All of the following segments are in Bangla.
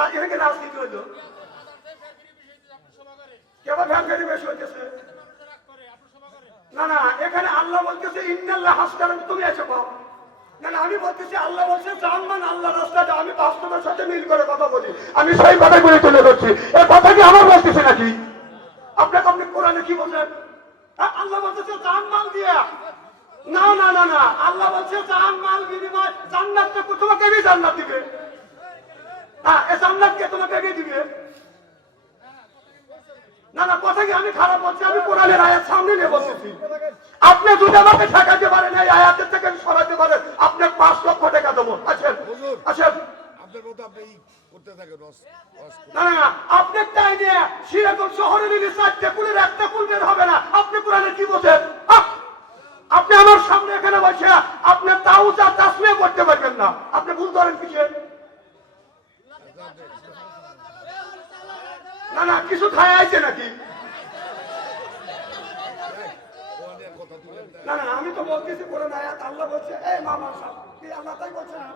তা এখানে কি রাজনীতি হইল এখানে আল্লাহ বলতেছে, ইন্নাল্লাহ হাসকার তুমি এসে পাও না না, আমি বলতেছি, আল্লাহ বলছে জানমান আল্লাহ রাস্তাটা, আমি বাস্তবের সাথে মিল করে কথা বলি। আমি সেই কথাই বলে তুলে ধরছি এই কথা কি আমার বলতেছে নাকি? আপনাকে আপনি কোরআনে কি বলছেন? আল্লাহ বলতেছে, জান মাল দিয়া। না না না না, আল্লাহ বলছে, জান মাল বিনিময়, জান্নাত তোমাকে কে জান্নাত দিবে। হ্যাঁ এ তোমাকে কে দিবে? না না কথা কি আমি খারাপ বলছি? আমি কোরআনের আয়াত সামনে নিয়ে বসেছি। আপনি যদি আমাকে ঠেকাতে পারেন এই আয়াতের থেকে আমি সরাতে পারেন আপনি পাঁচ লক্ষ টাকা দেবো। আছেন আছেন আপনার মতো আপনি করতে থাকেন রস রস করতে। না না না আপনার টাই নিয়ে সিরাকুল শহরে নিলে চারটে কুলের একটা কুল বের হবে না। আপনি কোরআনে কি বোঝেন? আপনি আমার সামনে এখানে বসে আপনি তাউজা তাসমিয়া করতে পারবেন না। আপনি ভুল করেন কিসে না না, কিছু খায় আইছে নাকি? না। না না আমি তো বলতেছি আয়াত আল্লাহ বলছে মামা আল্লাহ তাই বলছে না?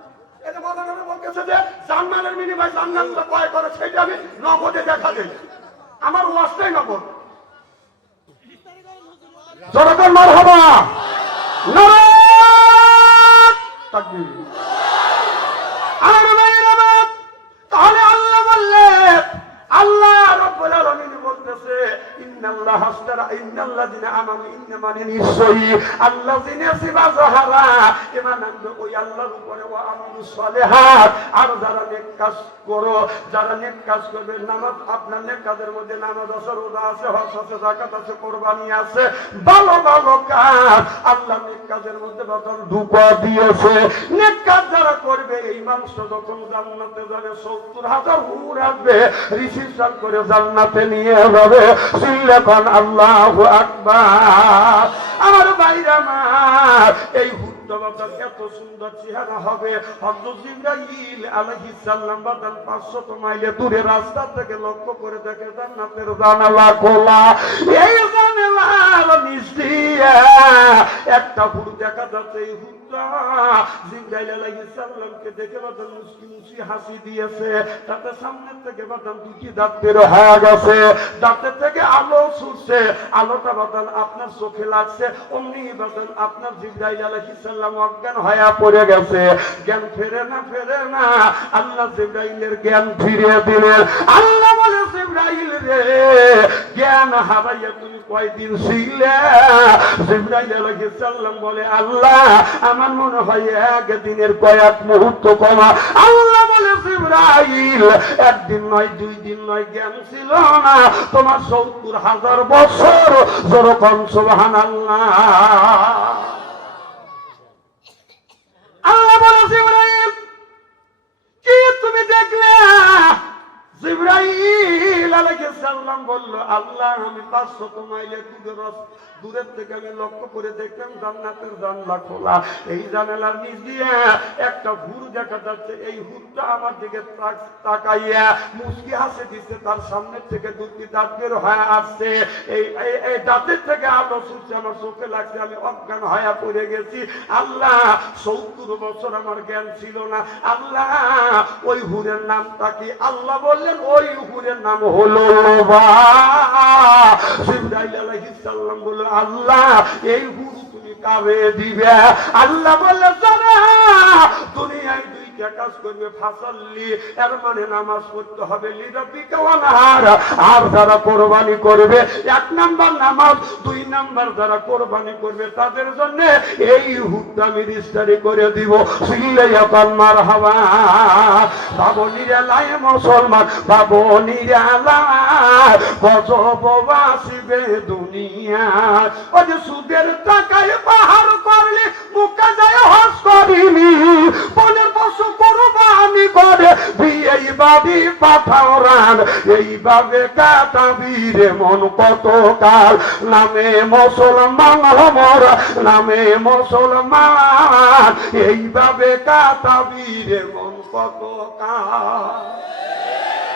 সেটা আমি আমার জনগণ তাকবীর আমার ভাইয়ের আমার তাহলে আল্লাহ বললেন আল্লাহ রব্বুল আলামিন বলতেছে ইন্নাল্লাহ হাসতারা ইন্নাল্লাযিনা ইন্নামানে নিশ্চয়ই ঈমান আনবে ওই আল্লাহর উপরে আমানু সালিহাত। আর যারা নেক কাজ করো, যারা নেক কাজ করবে, নামাজ, আপনার নেক কাজের মধ্যে নামাজ আছে, রোজা আছে, হজ আছে, যাকাত আছে, কোরবানি আছে, ভালো ভালো কাজ। আল্লাহ নেক কাজের মধ্যে ঢুকা দিয়েছে। নেক কাজ যারা করবে, এই মানুষ যখন জান্নাতে যাবে, সত্তর হাজার হুর আসবে, রিসিপশন করে জান্নাতে নিয়ে যাবে। আল্লাহ আকবার। আমার ভাইরা আমার, এই হুদ্দবাদন এত সুন্দর চেহারা হবে। হযরত জিবরাইল আলাইহিস সালাম বাদাল 500 মাইলে দূরে রাস্তা থেকে লক্ষ্য করে দেখে জানালা খোলা। একটা হুড় দেখা যাচ্ছে, এই আপনার চোখে লাগছে। অমনি আপনার জিবরাইল অজ্ঞান হয়ে পড়ে গেছে। জ্ঞান ফেরে না ফেরে না। আল্লাহ জিবরাইলের জ্ঞান ফিরিয়ে দিলেন। আল্লাহ বলে, জিবরাইল রে, জ্ঞান হারাইয়া তুমি কয়দিন ছিলে? জিবরাইল বলে, আল্লাহ, আমার মনে হয় একদিনের কয়েক মুহূর্ত কমা। আল্লাহ বলে, জিবরাইল, একদিন নয়, দুই দিন নয়, জ্ঞান ছিল না। তোমার সত্তর হাজার বছর যেরকম সুবহান আল্লাহ আল্লাহ বলে, জিবরাইল, কি তুমি দেখলে? আমি 500 মাইলে দূরে দূরের থেকে আমি লক্ষ্য করে খোলা। এই একটা হুর দেখা যাচ্ছে। এই হুরটা আমার দিকে তাক- তাকাইয়া দিচ্ছে তার সামনের থেকে দুটি দাঁত বের হয়ে আসছে। এই, এই- দাঁতের থেকে আলো ছুটছে। আমার চোখে লাগছে আমি অজ্ঞান হয়ে পড়ে গেছি। আল্লাহ, সত্তর বছর আমার জ্ঞান ছিল না। আল্লাহ, ওই হুরের নামটা কি আল্লাহ বললেন ওই উপরের নাম হলো আল্লাহ এই হুরু তুমি কাবে দিবে? আল্লাহ বললে জানা দুইটা কাজ করবে, ফাসল্লি, এর মানে নামাজ পড়তে হবে লিরবিকাওয়ানাহার আর যারা কোরবানি করবে, এক নাম্বার নামাজ, দুই নাম্বার যারা কোরবানি করবে, তাদের জন্য এই হুকটা আমি রিস্টারি করে দিব। সিল্লাইয়া মার হাওয়া বাবনিরা লাই মুসলমান বাবনিরা লাই গজব বাসিবে দুনিয়া। ও যে সুদের টাকায় পাহাড় করলে মুখে যায় হস করিনি। বনের পশু কোরবানি করে বিয়ে বাড়ি পাঠাও রান। এইভাবে কাটাবি রে মন কত কাল নামে মুসলমান হমর নামে মুসলমান। এইভাবে কাটাবি রে মন কত কাল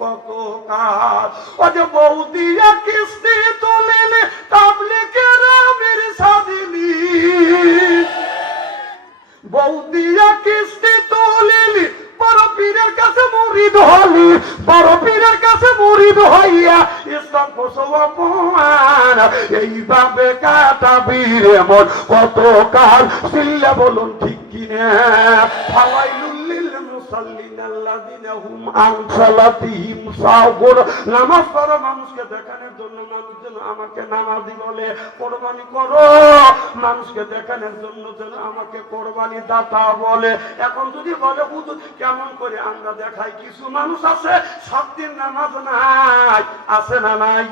কত কাল ও যে কিস্তি কিস্তি বড় পীরের কাছে মুরিদ হলি বড় পীরের কাছে মুরিদ হইয়া ইসলাম অপমান। এইভাবে কাটাবি রে মন কত কাল, সিল্লা বলুন ঠিক কিনা? ফাওয়াইলুল নামাজ মানুষকে দেখানোর জন্য আমাকে নামাজি বলে, কোরবানি করো। মানুষকে দেখানোর জন্য যেন আমাকে দাতা বলে। এখন যদি বলে, হুজুর, কেমন করে আমরা দেখাই? কিছু মানুষ আছে সাত দিন নামাজ নাই, আছে না নাই?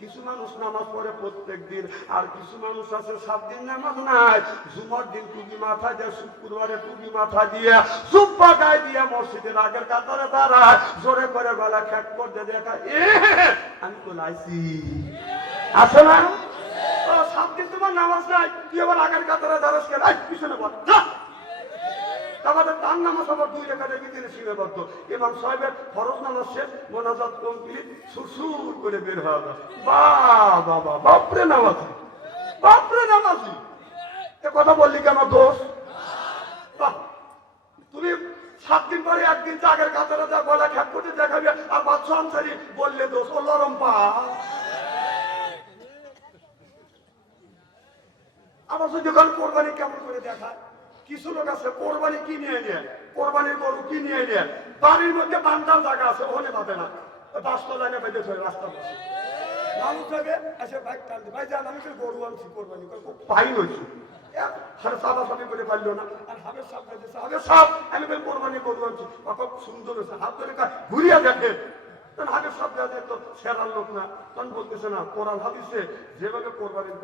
কিছু মানুষ নামাজ পড়ে প্রত্যেক দিন আর কিছু মানুষ আছে সাত দিন নামাজ নাই। জুমার দিন টুপি মাথা দিয়ে, শুক্রবারে টুপি মাথা দিয়ে সুপ্পা গায়ে দিয়ে মসজিদের আগের কাতারে দাঁড়ায়, জোরে করে গলা খ্যাক করতে দেখা, এ, আমি তো লাইছি। আছে না? সাত দিন তোমার নামাজ নাই, তুই আবার আগের কাতারে দাঁড়াস কেন? পিছনে বল। আমাদের তার নামাজ আবার দুই রেখার ভিতরে সীমাবদ্ধ। ইমাম সাহেবের ফরজ নামাজ শেষ, মোনাজাত কমপ্লিট সুসুর করে বের হওয়া বা বাবা বাপরে নামাজি বাপরে নামাজি। এ কথা বললি কেন দোষ? তুমি সাত দিন পরে একদিন আগের কাতারে যা গলা খ্যাপ করতে দেখাবি, আর বাদশাহ আনসারি বললে দোষ ও লরম পা। আবার যদি কোরবানি কেমন করে দেখায়? কিছু লোক আছে কোরবানি কি নিয়ে নিয়ে কোরবানির গরু কি নিয়ে নিয়ে বাড়ির মধ্যে বান্দার জায়গা আছে ওখানে পাবে না। বাসটা লাইনে পেতে চলে রাস্তা পাশে মানুষ থেকে এসে বাইক টানতে ভাই যান আমি গরু আনছি কোরবানি করে পাই নইছি। হারে সাদা সাদি করে পারল না। আর হাবের সাপ হাবের সাপ। আমি কোরবানি গরু আনছি। কত সুন্দর হয়েছে। হাত ধরে ঘুরিয়ে দেখে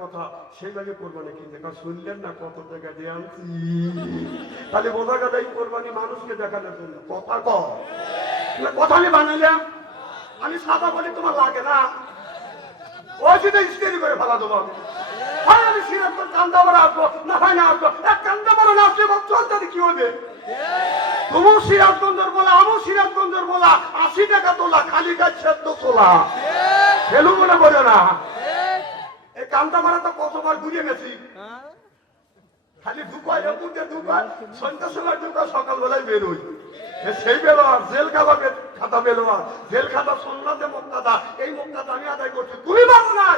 কথা, সেইভাবে কোরবানি আমি সাদা বলি, তোমার লাগে না। ওই যদি স্টেরি করে ফেলা দেবো আমি। আমি সিরাজগঞ্জ কান্দা বড় আসব, না হয় না আসব। এক কান্দা বড় না আসলে কি হবে? তুমি সিরাজগঞ্জের বলা আমি সিরাজগঞ্জের বলা, আশি টাকা তোলা, খালি গাছ সেদ্ধ তোলা ফেলু মনে করে না। এই কান্দা মারা তো কতবার ঘুরিয়ে গেছি। খালি ঢুকায় অপুরতে ঢুকায় সন্ধ্যার সময় ঢুকায় সকালবেলায় বেরোই। সেই বেরোয়ার জেল খাতা বে- খাতা বেরোয়ার জেল খাতা সন্ন্যাসে মুক্তাদা এই মুক্তাদা আমি আদায় করছি। তুমি পাবো না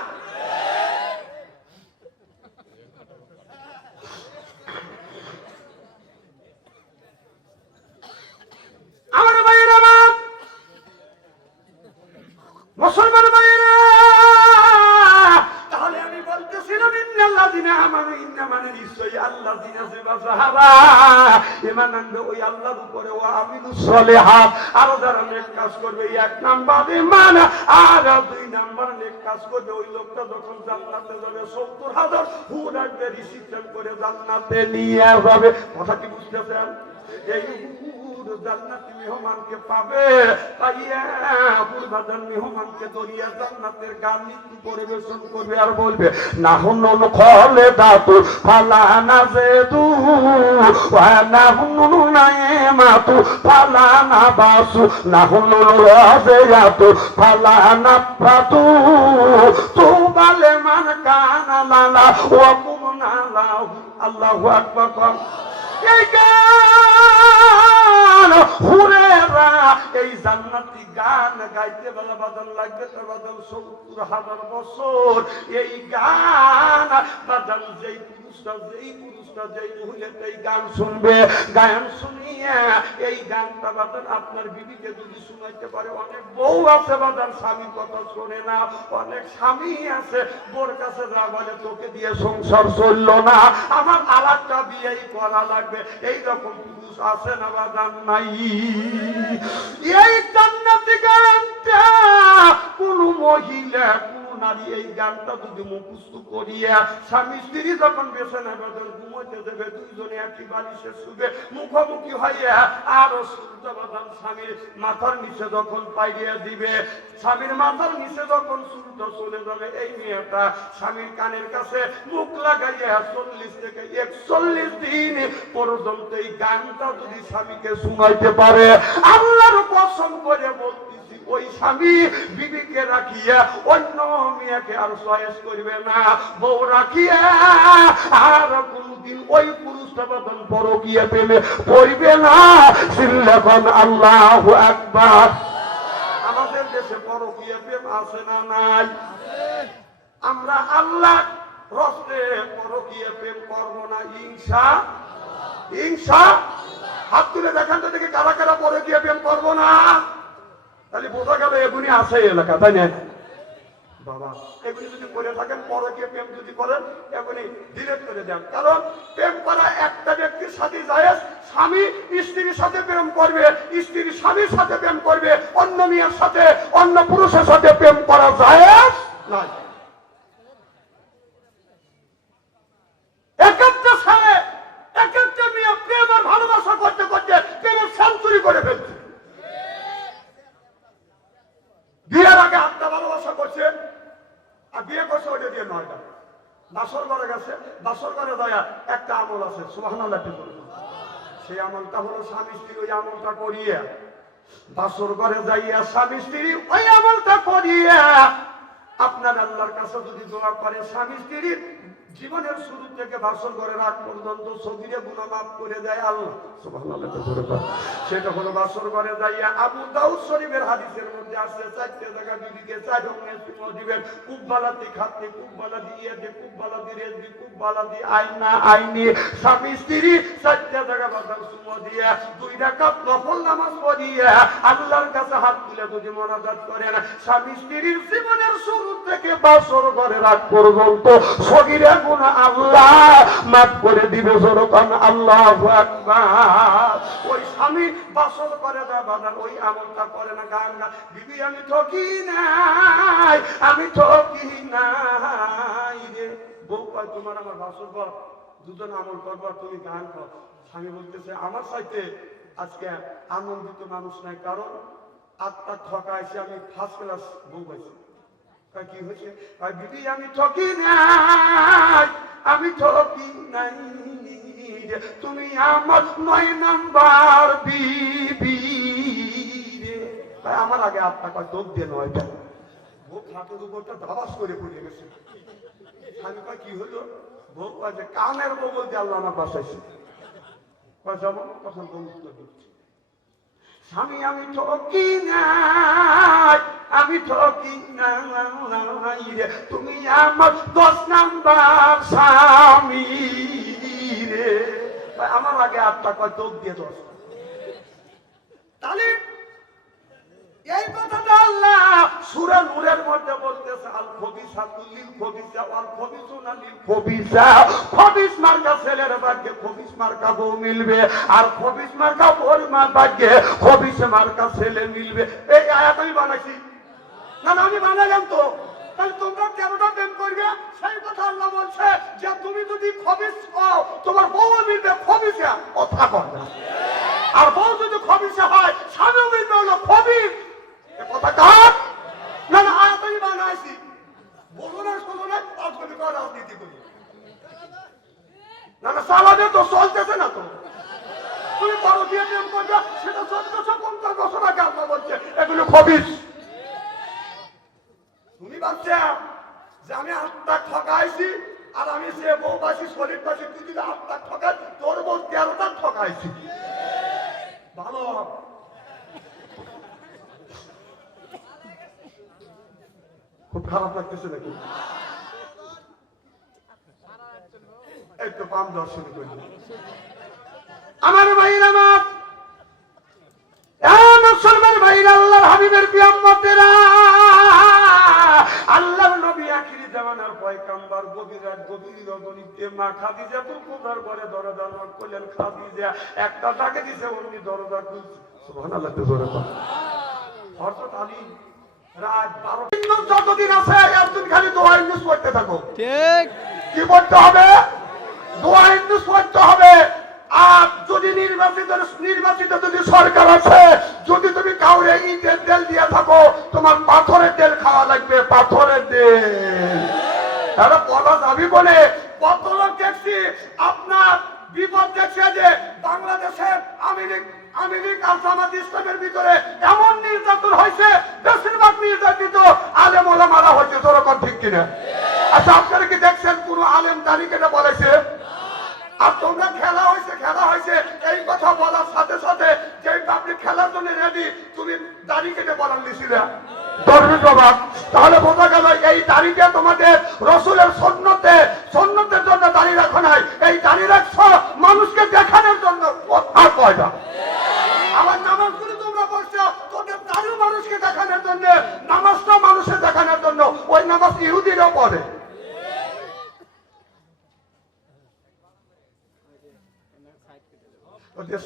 আমার ভাইয়ের আমার মুসলমান ভাইয়েরা তাহলে আমি বলতেছিলাম, ইন্নাল্লাযিনা আমানু ইন্না মানে নিশ্চয়ই আল্লাযিনা জিবা সাহাবা। ঈমান আনবে ওই আল্লাহর উপরে ওয়া আমিলুস সলিহাত। আর যারা নেক কাজ করবে, এক নাম্বার ঈমান, আর দুই নাম্বার নেক কাজ করবে, ওই লোকটা যখন জান্নাতে যাবে 70 হাজার হুর আসবে রিসিপশন করে জান্নাতে নিয়ে যাবে। কথা কি বুঝতেছেন? এই জান্নাতি মেহমানকে পাবে। পাইয়া পূর্বাজান মেহমানকে দরিয়া জান্নাতের গান নৃত্য পরিবেশন করবে আর বলবে না হুনুন খলে দাতু ফালা না যে তু না হুনুন নাই মাতু ফালা না বাসু না হুনুন রাজে যাতু ফালা না পাতু তু বালে মান কানা লালা, ওয়া কুমনা লাহু আল্লাহু আকবার এই গান! হুরেরা, এই জান্নাতি গান গাইতে বেলা বাদল লাগবে তো বাদল সত্তর হাজার বছর। এই গান বাদল যেই পুরুষটা, যেই পুরুষটা যেই মহিলাটা এই গান শুনবে, গান শুনিয়ে এই গানটা আপনার বিবিকে যদি শুনাইতে পারে, অনেক বউ আছে স্বামী কথা শোনে না, অনেক স্বামী আছে, বোর কাছে যা বলে তোকে দিয়ে সংসার চলল না, আমার আলাদা বিয়েই করা লাগবে, এই রকম পুরুষ আছে না বাদান নাই। এই জান্নাতি গানটা কোন মহিলা নারী এই গানটা যদি মুখস্থ করিয়া স্বামী স্ত্রী যখন বেসনে বেদন ঘুমোতে দেবে, দুইজনে একই বালিশে শুবে, মুখোমুখি হইয়া আরও সূর্য বাদান স্বামীর মাথার নিচে যখন পাইয়া দিবে, স্বামীর মাথার নিচে যখন সূর্য চলে যাবে, এই মেয়েটা স্বামীর কানের কাছে মুখ লাগাইয়া চল্লিশ থেকে একচল্লিশ দিন পর্যন্ত এই গানটা যদি স্বামীকে শুনাইতে পারে, আল্লাহর কসম করে বলতেছি ওই স্বামী বিবিকে রাখিয়া অন্য মেয়েকে আর চয়েস করবে না। বউ রাখিয়া আর কোনদিন ওই পুরুষটা বদন পরকিয়া প্রেমে পড়বে না, সিল্লাখন আল্লাহ একবার আমাদের দেশে পরকিয়া প্রেম আছে না নাই? আমরা আল্লাহ রস্তে পরকিয়া প্রেম করব না হিংসা হিংসা হাত তুলে দেখান তো দেখি কারা কারা পরকিয়া প্রেম করব না। তাহলে বোঝা গেল এগুলি আছে এলাকা, তাই না? বাবা এগুলি যদি করে থাকেন, পরকীয় প্রেম যদি করেন এগুলি ডিলেট করে দেন। কারণ প্রেম করা একটা ব্যক্তির সাথে যায় স্বামী স্ত্রীর সাথে প্রেম করবে স্ত্রী স্বামীর সাথে প্রেম করবে, অন্য মেয়ের সাথে, অন্য পুরুষের সাথে প্রেম করা যায় নয় এক একটা ছেলে এক একটা মেয়ে প্রেম আর ভালোবাসা করতে করতে প্রেমের সেঞ্চুরি করে ফেলছে বিয়ের আগে আটটা ভালোবাসা করছে আর বিয়ে করছে ওইটা দিয়ে নয়টা বাসর ঘরে গেছে বাসর ঘরে দয়া একটা আমল আছে সুবাহান সেই আমলটা হলো স্বামী স্ত্রী ওই আমলটা করিয়া, বাসর ঘরে যাইয়া স্বামী স্ত্রী ওই আমলটা করিয়া, আপনার আল্লাহর কাছে যদি দোয়া করে, স্বামী স্ত্রীর জীবনের শুরু থেকে বাসর ঘরে রাগ পর্যন্ত সগিরে গুণা মাফ করে দেয় আল্লাহ। সেটা হলো বাসর ঘরে যাইয়া আবু দাউদ শরীফের হাদিসের মধ্যে চারটে জায়গা চার আইনা আইনি স্বামী, স্ত্রী, চারটে জায়গা বাদাম দুই রাকাত নফল নামাজ আল্লাহর কাছে হাত তুলে যদি করেন, স্বামী, স্ত্রীর জীবনের শুরু থেকে বাসর ঘরে রাগ পর্যন্ত সগিরে আল্লাহ। মাফ করে আল্লাহ ওই স্বামী করে ওই আমলটা করে না গান না আমি ঠকি নাই, আমি ঠকি নাই রে। বউ কয়, তোমার আমার বাসর কর, দুজন আমল করবার তুমি গান কর। স্বামী বলতেছে, আমার সাথে আজকে আনন্দিত মানুষ নাই, কারণ আত্মা ঠকাইছে, আমি ফার্স্ট ক্লাস বউ পাইছি। হয়েছে? আমি ঠকি নাই, আমি ঠকি নাই। তুমি আমার নয় নাম্বার বিবি আমার আগে কয় দোষ দিয়ে নয়টা বউ খাটের উপরটা দাবাস করে পড়ে গেছে। আমি কয়, কি হলো? কয় যে কানের বগল দিয়ে আল্লাহ আমার বাসাইছে যাব? তখন উত্তর দিচ্ছে। স্বামী, আমি ঠকি নাই, আমি ঠকি নাই তুমি আমার দশ নাম্বার স্বামী রে। আমার আগে আটটা কয় দিয়ে দশ। তাহলে এই কথাটা আল্লাহ সূরা নূরের মধ্যে বলতেছে, আল খবিসা তুলিল খবিসা আল খবিসুনা লিল খবিসা? খবিস মার্কা ছেলের ভাগ্যে, খবিস মার্কা বউ মিলবে, আর খবিস মার্কা বউর মা ভাগ্যে, খবিস মার্কা ছেলে মিলবে। এই আয়াত আমি বানাইছি। না না, আমি বানাইলাম তো। তাহলে তোমরা তেরোটা প্রেম করবে? সেই কথা আল্লাহ বলছে যে তুমি যদি খবিস হও, তোমার বউ মিলবে খবিসা, কথা কর আর বউ যদি খবিসে হয় স্বামী মিলবে হলো খবিস। কার। না না আমি বানাইছি না শোনো না রাজনীতি করি। না না সালাদে তো চলতেছে না তো। তুমি বড় দিয়ে করবে, সেটা চোদ্দশো পঞ্চাশ বছর আগে আল্লাহ বলছে, এগুলো খবিস তুমি ভাবছে যে আমি আত্মা ঠকাইছি আর আমি সে বউবাসী শরীরবাসী তুই যদি আত্মা ঠকাই তোর বউ তেরোটা ঠকাইছি ভালো লাগতেছে নাকি? একটু পাম দর্শন করি আমার ভাইয়ের আমার। মুসলমান হাবিবের নবী আখিরি জামানার রজনীতে মা খাদিজা তো দরজা খাদিজা একটা টাকা দিছে, অমনি দরজা খুলছে। সুবহানাল্লাহ জোরে হযরত আলী যতদিন আছে একদিন খালি দোয়া ইউজ করতে থাকো। ঠিক। কি করতে হবে? দোয়া ইউজ করতে হবে। আর যদি নির্বাচিত নির্বাচিত যদি সরকার আছে যদি তুমি কাউরে ইটের তেল দিয়ে থাকো তোমার পাথরের তেল খাওয়া লাগবে পাথরের তেল। তাহলে বলা যাবি বলে কত লোক দেখছি আপনার বিপদ দেখছে যে বাংলাদেশের আমেরিক আমেরিক আর জামাত ইসলামের ভিতরে এমন নির্যাতন হয়েছে বেশিরভাগ নির্যাতিত আলেম ওলামারা হয়েছে তোরকম ঠিক কিনা? আচ্ছা আপনারা কি দেখছেন আলেম কেটে বলেছে? আর তোমরা খেলা হয়েছে খেলা হয়েছে, এই কথা বলার সাথে সাথে যে আপনি খেলার জন্য রেডি তুমি কেটে বলার তাহলে বোঝা গেল এই দাড়িটা তোমাদের রসুলের সন্ন্যতে, সন্ন্যতের জন্য দাড়ি রাখো নাই। এই দাড়ি রাখছো মানুষকে দেখানোর জন্য আর কয়টা? আমার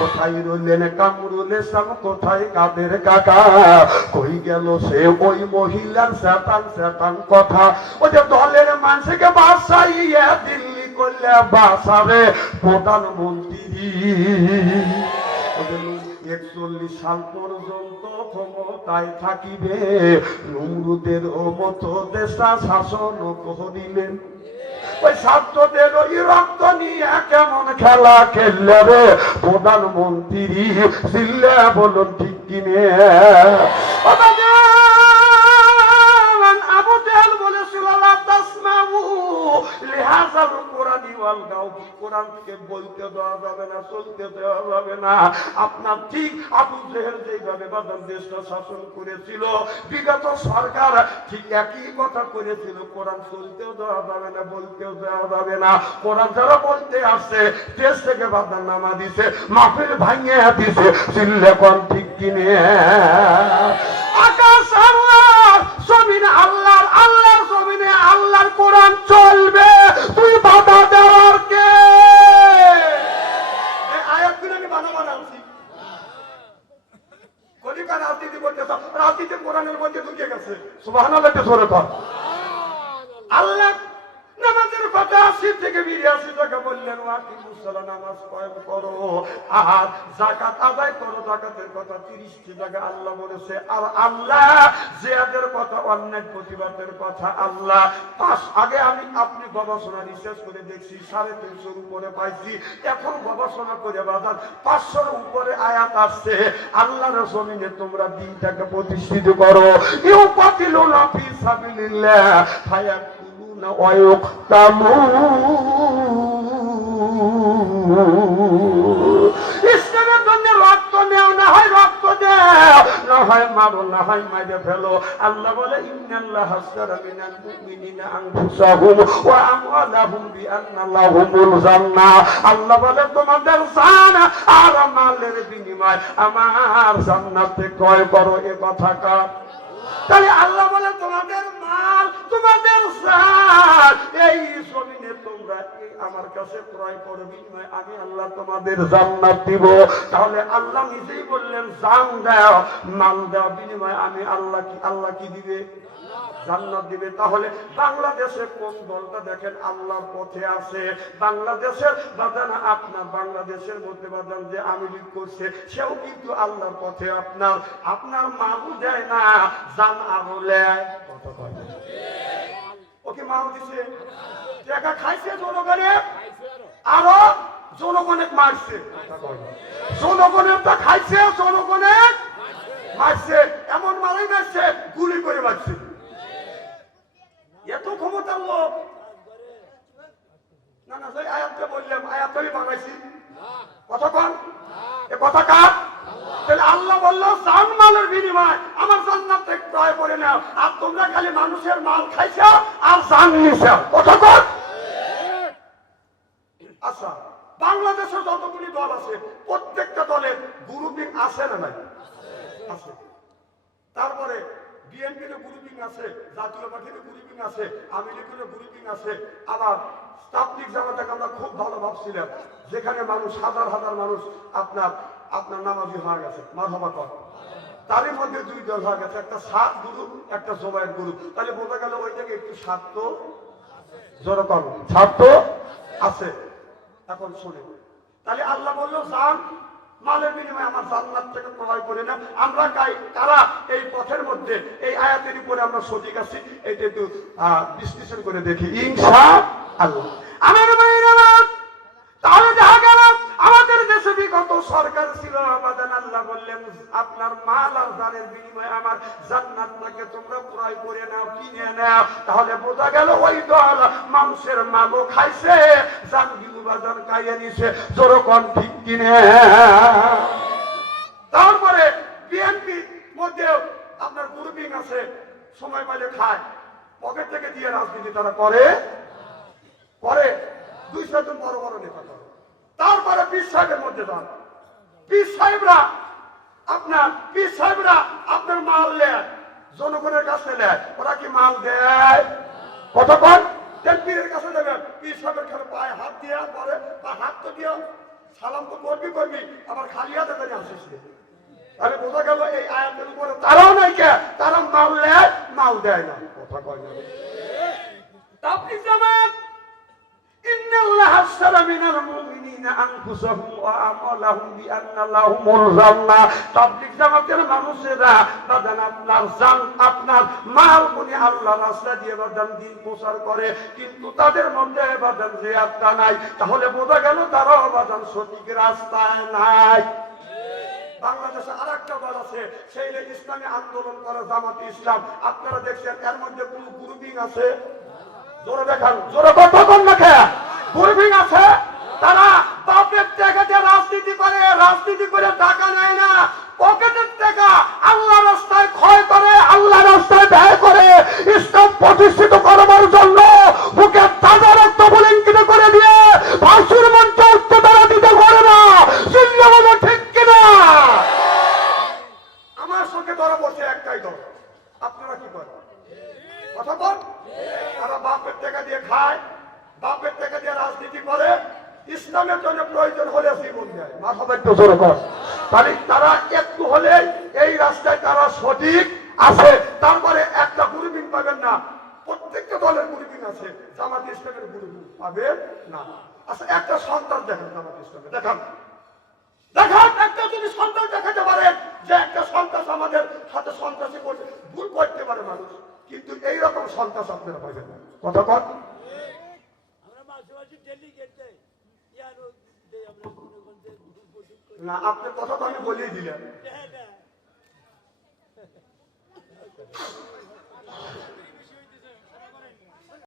কোথায় রইলেন কামরুল ইসলাম কোথায় কাদের কাকা? কই গেল সে ওই মহিলার শ্বেতাং শ্বেতাং কথা? ও যে দলের মানুষকে বাসাইয়া দিল্লি করলে বাসারে প্রধানমন্ত্রী। একচল্লিশ সাল পর্যন্ত ক্ষমতায় থাকিবে। নমরুদের মতো দেশা শাসন করিলেন। ওই ছাত্রদের ওই রক্ত নিয়ে কেমন খেলা খেললে রে? প্রধানমন্ত্রী সিল্লে বলুন, ঠিক কিনে আবু জেহেল বলেছিল, লা কুরআনি ওয়াল কোরআনকে বলতে দেওয়া যাবে না, চলতে দেওয়া যাবে না। আপনার ঠিক আবু জেহেল যেভাবে বাদাম দেশটা শাসন করেছিল, বিগত সরকার ঠিক একই কথা করেছিল, কোরআন চলতেও দেওয়া যাবে না বলতেও দেওয়া যাবে না। কোরআন যারা বলতে আসছে, দেশ থেকে বাদাম নামা দিছে মাফিল ভাঙিয়ে দিছে চিল্লে ঠিক কিনে। আকাশ আল্লাহ জমিনে আল্লাহর কোরআনের মধ্যে ঢুকে গেছে। সুবহানাল্লাহ সরে কর। আল্লাহ নামাজের কথা আশি থেকে বিরাশি টাকা বললেন ওয়াকি মুসলা নামাজ কয়েম করো। আর জাকাত আদায় করো জাকাতের কথা তিরিশটি টাকা আল্লাহ বলেছে, আর আল্লাহ, জিয়াদের কথা, অন্যায় প্রতিবাদের কথা আল্লাহ, পাঁচ, আগে আমি আপনি গবেষণা রিসার্চ করে দেখছি, সাড়ে তিনশোর উপরে পাইছি, এখন গবেষণা করে বাজার পাঁচশোর উপরে আয়াত আসছে, আল্লাহর জমিনে তোমরা দিনটাকে প্রতিষ্ঠিত করো। ইউ পাতিলু নাফি সাবিলিল্লাহ ফায়াক ইসলামের জন্য রক্ত নেও, না হয় রক্ত দেও। না হয় মারো, না হয় মাইরে ফেলো। আল্লাহ বলে, ইন্নাল্লাহ মিনাল মুমিনিনা আনফুসাহুম ওয়া আমওয়ালাহুম বিআন্না লাহুমুল জান্নাহ আল্লাহ বলে, তোমাদের জান আর মালের বিনিময়। আমার জান্নাতে ক্রয় করো এ কথা কার তাহলে আল্লাহ বলে, তোমাদের মাল, তোমাদের জান, এই জমিনে তোমরা আমার কাছে ক্রয় করে বিনিময় আমি আল্লাহ তোমাদের জান্নাত দিব। তাহলে আল্লাহ নিজেই বললেন, জান দাও। মাল দাও বিনিময় আমি আল্লাহ কি আল্লাহ কি দিবে? জান্নাত দিবে। তাহলে বাংলাদেশে কোন দলটা দেখেন আল্লাহর পথে আছে? বাংলাদেশের বাদানা আপনার, বাংলাদেশের মধ্যে বাদান যে আমি লিড করছে, সেও কিন্তু আল্লাহর পথে আপনার। আপনার মাহু দেয় না, জান আরও লেয়। কথা কয় না। ওকে মাহু দিছে। টাকা খাইছে জনগণে, আরও জনগণে মারছে। জনগণের তো খাইছে, জনগণে মারছে। এমন মারাই মারছে, গুলি করে মারছে। এত ক্ষমতার লোক। না না সেই আয়াতটা বললাম আয়াত বানাইছি। কথা কন। এ কথা কার? তাহলে আল্লাহ বলল জান মালের বিনিময় আমার জান্নাত থেকে ক্রয় করে নাও। আর তোমরা খালি মানুষের মাল খাইছো আর জান নিছো। কথা কন আচ্ছা বাংলাদেশে যতগুলি দল আছে, প্রত্যেকটা দলের গ্রুপিং আছে না নাই? আছে। তারপরে বিএনপির গ্রুপিং আছে, জাতীয় পার্টির গ্রুপিং আছে, আওয়ামী লীগের গ্রুপিং আছে। আবার তাবলিক জামাতাকে আমরা খুব ভালো ভাবছিলাম, যেখানে মানুষ, হাজার হাজার মানুষ আপনার আপনার নামাজি হয়ে গেছে মাধবা কর। তারই মধ্যে দুই দল হয়ে গেছে একটা সাত গ্রুপ একটা জবাইয়ের গ্রুপ তাহলে বোঝা গেল ওই জায়গায় একটু তো জোর কর। তো? আছে। এখন শুনে তাহলে আল্লাহ বলল যান মালের বিনিময়ে আমার জান্নাত থেকে প্রলয় করে না আমরা গাই কারা? এই পথের মধ্যে এই আয়াতের উপরে আমরা সঠিক আছি। এটা একটু বিশ্লেষণ করে দেখি। ইনশা আল্লাহ। আমার আমার তাহলে দেখা গেল আমাদের দেশে বিগত সরকার ছিল আবাদান আল্লাহ বললেন, আপনার মাল আর জানের বিনিময়ে আমার জান্নাতটাকে তোমরা ক্রয় করে নাও, কিনে নাও। তাহলে বোঝা গেল ওই দল মানুষের মালও খাইছে জান বিলু বাজার খাইয়ে নিছে জোরকন ঠিক কিনে। তারপরে বিএনপি মধ্যেও আপনার গ্রুপিং আছে, সময় পাইলে খায়। পকেট থেকে দিয়ে রাজনীতি তারা করে। করে। দুই চারজন বড় বড় নেতা তারপরে পীর সাহেবের মধ্যে যান পীর সাহেবরা, আপনার পীর সাহেবরা আপনার মাল নেয়, জনগণের কাছে নেয়। ওরা কি মাল দেয়? কতক্ষণ? পীরের কাছে দেবেন। পীর সাহেবের খেলে পায়ে হাত দিয়ে পরে বা হাত তো দিয়ে সালাম তো করবি করবি, আবার খালি হাতে করে আসিস। তাহলে বোঝা গেল এই আয়াতের উপরে তারাও নাই কে? তারা মাল নেয়, মাল দেয় না। কথা কয় না। তাবলিগ জামাত তাহলে বোঝা গেল তারাও বাদান সঠিক রাস্তায় নাই। বাংলাদেশে আর একটা দল আছে, সেই ইসলামী আন্দোলন করে জামাতে ইসলাম। আপনারা দেখছেন, এর মধ্যে কোন গ্রুপিং আছে? আছে, তারা রাজনীতি করে রাজনীতি করে টাকা নেয় না। পকেটের টাকা রাস্তায় ক্ষয় করে আল্লাহ রাস্তায় ব্যয় করে, ইসলাম প্রতিষ্ঠিত করবার জন্য বুকে তাজা রক্ত বুলিঙ্কিত করে দিয়ে ভাসুর মঞ্চে উঠতে তারা দিতে পারে না চিল্লা বলো ঠিক কিনা আমার সঙ্গে ধরা বসে একটাই দল আপনারা কি করেন কথা বল তারা বাপের টাকা দিয়ে খায় বাপের টাকা দিয়ে রাজনীতি করে, ইসলামের জন্য প্রয়োজন হলে জীবন দেয়। মাথা একটু জোরে কর। তাহলে তারা একটু হলে এই রাস্তায় তারা সঠিক আছে। তারপরে একটা গ্রুপিং পাবেন না। প্রত্যেকটা দলের গুরুবিন আছে। জামাত ইসলামের গ্রুপিং পাবেন না। আচ্ছা একটা সন্তান দেখেন জামাত ইসলামে। দেখান। দেখান, একটা যদি সন্তান দেখাতে পারেন যে একটা সন্ত্রাস আমাদের সাথে সন্ত্রাসী করছে, ভুল করতে পারে মানুষ। কিন্তু এই রকম সন্ত্রাস আপনারা পাইবেন না। কথা না আপনার কথা তো আমি বলেই দিলাম।